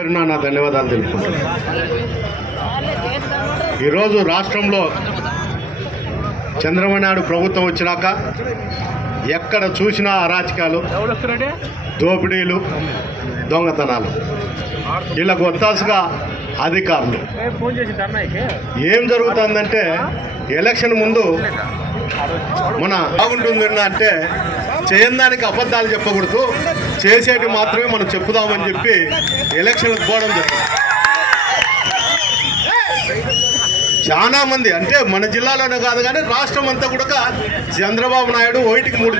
పేరున నా ధన్యవాదాలు తెలుపుకుంటున్నాను. ఈరోజు రాష్ట్రంలో చంద్రబాబు నాయుడు ప్రభుత్వం వచ్చినాక ఎక్కడ చూసినా అరాచకాలు దోపిడీలు దొంగతనాలు. వీళ్ళకు ఒత్తాసుగా అధికారులు. ఏం జరుగుతుందంటే ఎలక్షన్ ముందు మన బాగుంటుంది అంటే చేయడానికి అబద్ధాలు చెప్పకూడదు. చేసేటి మాత్రమే మనం చెప్పుదామని చెప్పి ఎలక్షన్లకు పోవడం జరిగింది. చాలా మంది అంటే మన జిల్లాలోనే కాదు కానీ రాష్ట్రం అంతా కూడా చంద్రబాబు నాయుడు ఒకటికి మూడు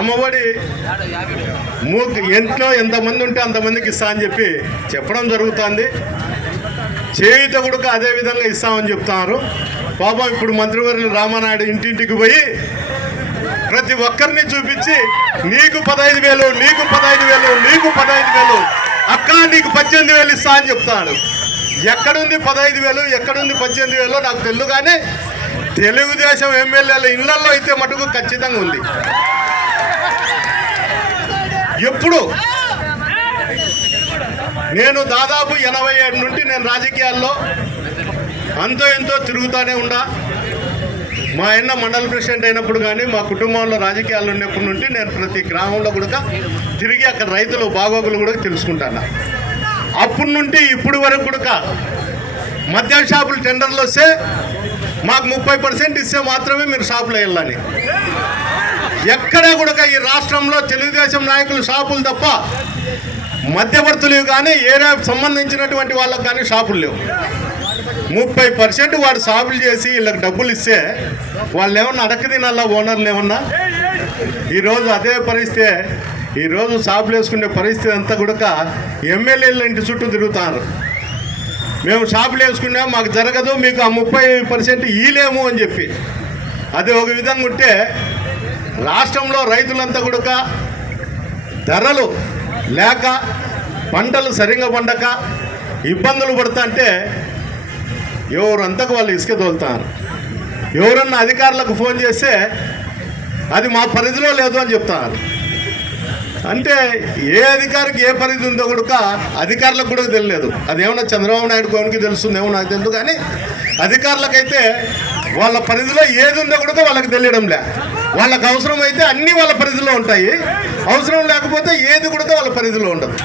అమ్మఒడి మూడు ఎంట్లో ఎంతమంది ఉంటే అంతమందికి ఇస్తా అని చెప్పి చెప్పడం జరుగుతుంది. చేయుత కూడా అదే విధంగా ఇస్తామని చెప్తున్నారు. పాపం ఇప్పుడు మంత్రివర్యులు రామానాయుడు ఇంటింటికి పోయి ప్రతి ఒక్కరిని చూపించి నీకు పదహైదు వేలు నీకు పదహైదు వేలు నీకు పదహైదు వేలు. అక్క నీకు పద్దెనిమిది వేలు ఇస్తా అని చెప్తాడు. ఎక్కడుంది పదహైదు వేలు ఎక్కడుంది పద్దెనిమిది వేలు? నాకు తెలుసు కానీ తెలుగుదేశం ఎమ్మెల్యేల ఇళ్ళలో అయితే మటుకు ఖచ్చితంగా ఉంది. ఎప్పుడు? నేను దాదాపు ఎనభై ఏడు నుండి నేను రాజకీయాల్లో అంతో ఎంతో తిరుగుతూనే ఉండా. మా ఆయన మండల ప్రెసిడెంట్ అయినప్పుడు కానీ మా కుటుంబంలో రాజకీయాలు ఉన్నప్పటి నుండి నేను ప్రతి గ్రామంలో కూడా తిరిగి అక్కడ రైతులు బాగోగులు కూడా తెలుసుకుంటాను. అప్పటి నుండి ఇప్పుడు వరకు కూడా మద్యం షాపులు టెండర్లు వస్తే మాకు ముప్పై పర్సెంట్ ఇస్తే మాత్రమే మీరు షాపులో వెళ్ళాలి. ఎక్కడా కూడా ఈ రాష్ట్రంలో తెలుగుదేశం నాయకులు షాపులు తప్ప మధ్యవర్తులు కానీ ఏరియా సంబంధించినటువంటి వాళ్ళకి కానీ షాపులు లేవు. ముప్పై పర్సెంట్ వాడు షాపులు చేసి వీళ్ళకి డబ్బులు ఇస్తే వాళ్ళు ఏమన్నా అడక తినాలా? ఓనర్లు ఏమన్నా? ఈరోజు అదే పరిస్థితి. ఈరోజు షాపులు వేసుకునే పరిస్థితి అంతా కూడా ఎమ్మెల్యేల ఇంటి చుట్టూ తిరుగుతారు. మేము షాపులు వేసుకున్నాం మాకు జరగదు మీకు ఆ ముప్పై పర్సెంట్ ఈలేము అని చెప్పి. అది ఒక విధంగా ఉంటే రాష్ట్రంలో రైతులంతా కూడా ధరలు లేక పంటలు సరిగా పండక ఇబ్బందులు పడతా అంటే ఎవరంతకు వాళ్ళు ఇసుక తోలుతారు? ఎవరన్నా అధికారులకు ఫోన్ చేస్తే అది మా పరిధిలో లేదు అని చెప్తారు. అంటే ఏ అధికారికి ఏ పరిధి ఉందో కూడా అధికారులకు కూడా తెలియలేదు. అదేమన్నా చంద్రబాబు నాయుడు కోనికి తెలుస్తుందేమో నాకు తెలియదు కానీ అధికారులకైతే వాళ్ళ పరిధిలో ఏది ఉందో కూడా వాళ్ళకి తెలియడం లే. వాళ్ళకి అవసరం అయితే అన్నీ వాళ్ళ పరిధిలో ఉంటాయి. అవసరం లేకపోతే ఏది కూడా వాళ్ళ పరిధిలో ఉండదు.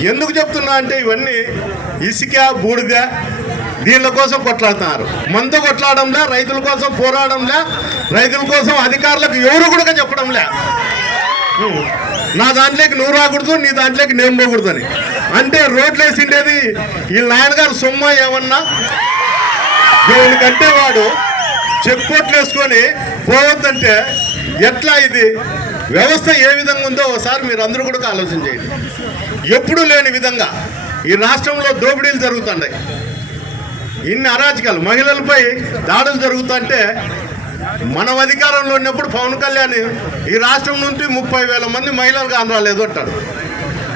ఎందుకు చెప్తున్నా అంటే ఇవన్నీ ఇసుక బూడిద దీళ్ళ కోసం కొట్లాడుతున్నారు. మందు కొట్లాడంలే రైతుల కోసం పోరాడంలే రైతుల కోసం అధికారులకు ఎవరు కూడా చెప్పడంలే. నా దాంట్లోకి నువ్వు రాకూడదు నీ దాంట్లోకి నేను పోకూడదు అని అంటే రోడ్లు వేసిండేది ఈ నాయనగారు సొమ్మ ఏమన్నా? దేవునికంటే వాడు చెక్ పోట్లు వేసుకొని పోవద్దంటే ఎట్లా ఇది? వ్యవస్థ ఏ విధంగా ఉందో ఒకసారి మీరు అందరూ కూడా ఆలోచన చేయండి. ఎప్పుడూ లేని విధంగా ఈ రాష్ట్రంలో దోపిడీలు జరుగుతున్నాయి. ఇన్ని అరాచకాలు మహిళలపై దాడులు జరుగుతుంటే మనం అధికారంలో ఉన్నప్పుడు పవన్ కళ్యాణ్ ఈ రాష్ట్రం నుండి ముప్పై వేల మంది మహిళలకు ఆంధ్రాలేదు అంటాడు.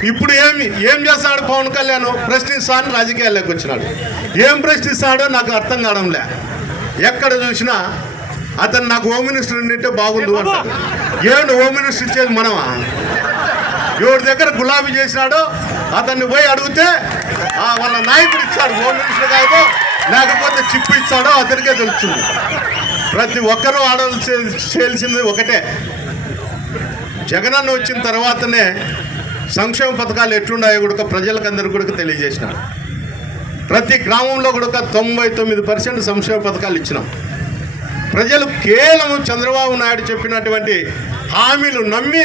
ఇప్పుడు ఏమి ఏం చేస్తాడు పవన్ కళ్యాణ్? ప్రశ్నిస్తాను రాజకీయాల్లోకి వచ్చినాడు. ఏం ప్రశ్నిస్తాడో నాకు అర్థం కావడంలే. ఎక్కడ చూసినా అతను నాకు హోమ్ మినిస్టర్ ఉండింటే బాగుండు అంటాడు. ఏమి హోమ్ మినిస్టర్ ఇచ్చేది మనమా? ఎవరి దగ్గర గులాబీ చేసినాడో అతన్ని పోయి అడిగితే ఆ వాళ్ళ నాయకుడు ఇచ్చాడు హోమ్ మినిస్టర్ కాదు లేకపోతే చిప్పు ఇచ్చాడో అతనికే తెలుస్తుంది. ప్రతి ఒక్కరూ ఆడవలసి చేయాల్సింది ఒకటే. జగనన్న వచ్చిన తర్వాతనే సంక్షేమ పథకాలు ఎట్లున్నాయో కూడా ప్రజలకందరూ కూడా తెలియజేసినారు. ప్రతి గ్రామంలో కూడా తొంభై తొమ్మిది పర్సెంట్ సంక్షేమ పథకాలు ఇచ్చినాం. ప్రజలు కేవలం చంద్రబాబు నాయుడు చెప్పినటువంటి హామీలు నమ్మి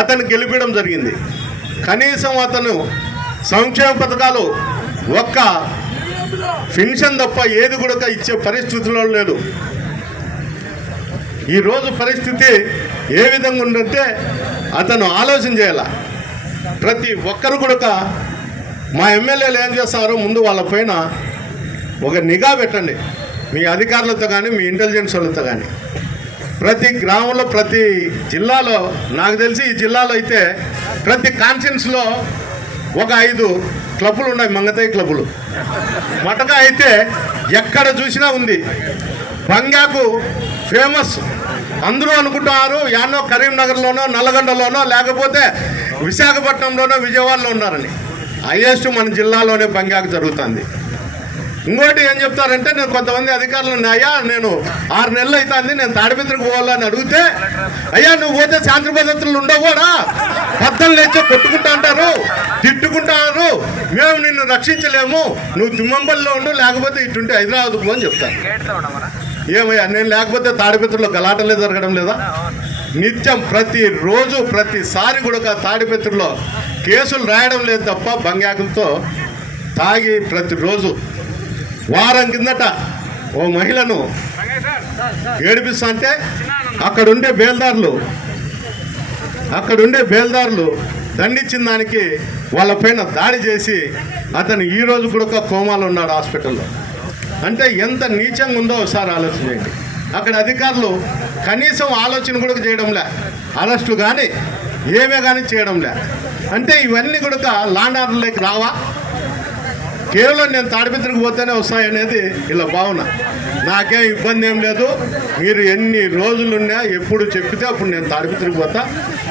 అతను గెలిపడం జరిగింది. కనీసం అతను సంక్షేమ పథకాలు ఒక్క పెన్షన్ తప్ప ఏది కూడా ఇచ్చే పరిస్థితుల్లో లేదు ఈరోజు పరిస్థితి ఏ విధంగా ఉందంటే అతను ఆలోచన చేయాల. ప్రతి ఒక్కరు కూడా మా ఎమ్మెల్యేలు ఏం చేస్తారో ముందు వాళ్ళ పైన ఒక నిఘా పెట్టండి. మీ అధికారులతో కానీ మీ ఇంటెలిజెన్స్ వాళ్ళతో కానీ. ప్రతి గ్రామంలో ప్రతి జిల్లాలో నాకు తెలిసి ఈ జిల్లాలో అయితే ప్రతి కాన్ఫరెన్స్లో ఒక ఐదు క్లబ్బులు ఉన్నాయి మంగతాయి క్లబ్బులు. మటగా అయితే ఎక్కడ చూసినా ఉంది. బంగాకు ఫేమస్. అందరూ అనుకుంటున్నారు యానో కరీంనగర్లోనో నల్లగొండలోనో లేకపోతే విశాఖపట్నంలోనో విజయవాడలో ఉన్నారని. హైయెస్ట్ మన జిల్లాలోనే బంగాకు జరుగుతుంది. ఇంకోటి ఏం చెప్తారంటే నేను కొంతమంది అధికారులు అయ్యా నేను ఆరు నెలలు అవుతుంది నేను తాడిపిత్రకు పోవాలని అడిగితే అయ్యా నువ్వు పోతే శాంతి భద్రతలు ఉండవు కూడా. పద్దలు లేచో కొట్టుకుంటా అంటారు తిట్టుకుంటారు మేము నిన్ను రక్షించలేము. నువ్వు తిమ్మంబల్లో ఉండు లేకపోతే ఇటుంటే హైదరాబాద్కు పో" అని చెప్తాను ఏమయ్యా నేను లేకపోతే తాడిపిత్రులో గలాటలే జరగడం లేదా? నిత్యం ప్రతిరోజు ప్రతిసారి కూడా తాడిపిత్రులో కేసులు రాయడం లేదు తప్ప బంగాకులతో తాగి ప్రతిరోజు వారం కిందట ఓ మహిళను ఏడిపిస్తా అంటే అక్కడుండే బేల్దారులు అక్కడుండే బేల్దారులు దండించిన దానికి వాళ్ళపైన దాడి చేసి అతను ఈ రోజు కూడా ఒక కోమాలో ఉన్నాడు హాస్పిటల్లో. అంటే ఎంత నీచంగా ఉందో ఒకసారి ఆలోచన చేయండి. అక్కడ అధికారులు కనీసం ఆలోచన కూడా చేయడంలే అరెస్టులు కానీ ఏమే కానీ చేయడంలే అంటే ఇవన్నీ కూడా లాండ్ ఆర్డర్లోకి రావా? కేవలం నేను తాడిపిత్రికి పోతేనే వస్తాయనేది ఇలా భావన. నాకేం ఇబ్బంది ఏం లేదు. మీరు ఎన్ని రోజులున్నా ఎప్పుడు చెప్పితే అప్పుడు నేను తాడిపిత్రికి పోతా.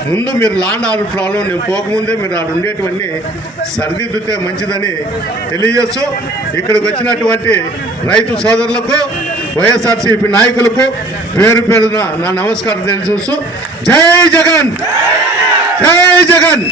ముందు మీరు లాండ్ ఆర్డర్ ప్రాబ్లం నేను పోకముందే మీరు ఆడ ఉండేటివన్నీ సరిదిద్దుతే మంచిదని తెలియజేస్తూ ఇక్కడికి వచ్చినటువంటి రైతు సోదరులకు వైఎస్ఆర్సీపీ నాయకులకు పేరు పేరున నా నమస్కారం తెలియజేస్తూ జై జగన్! జై జగన్!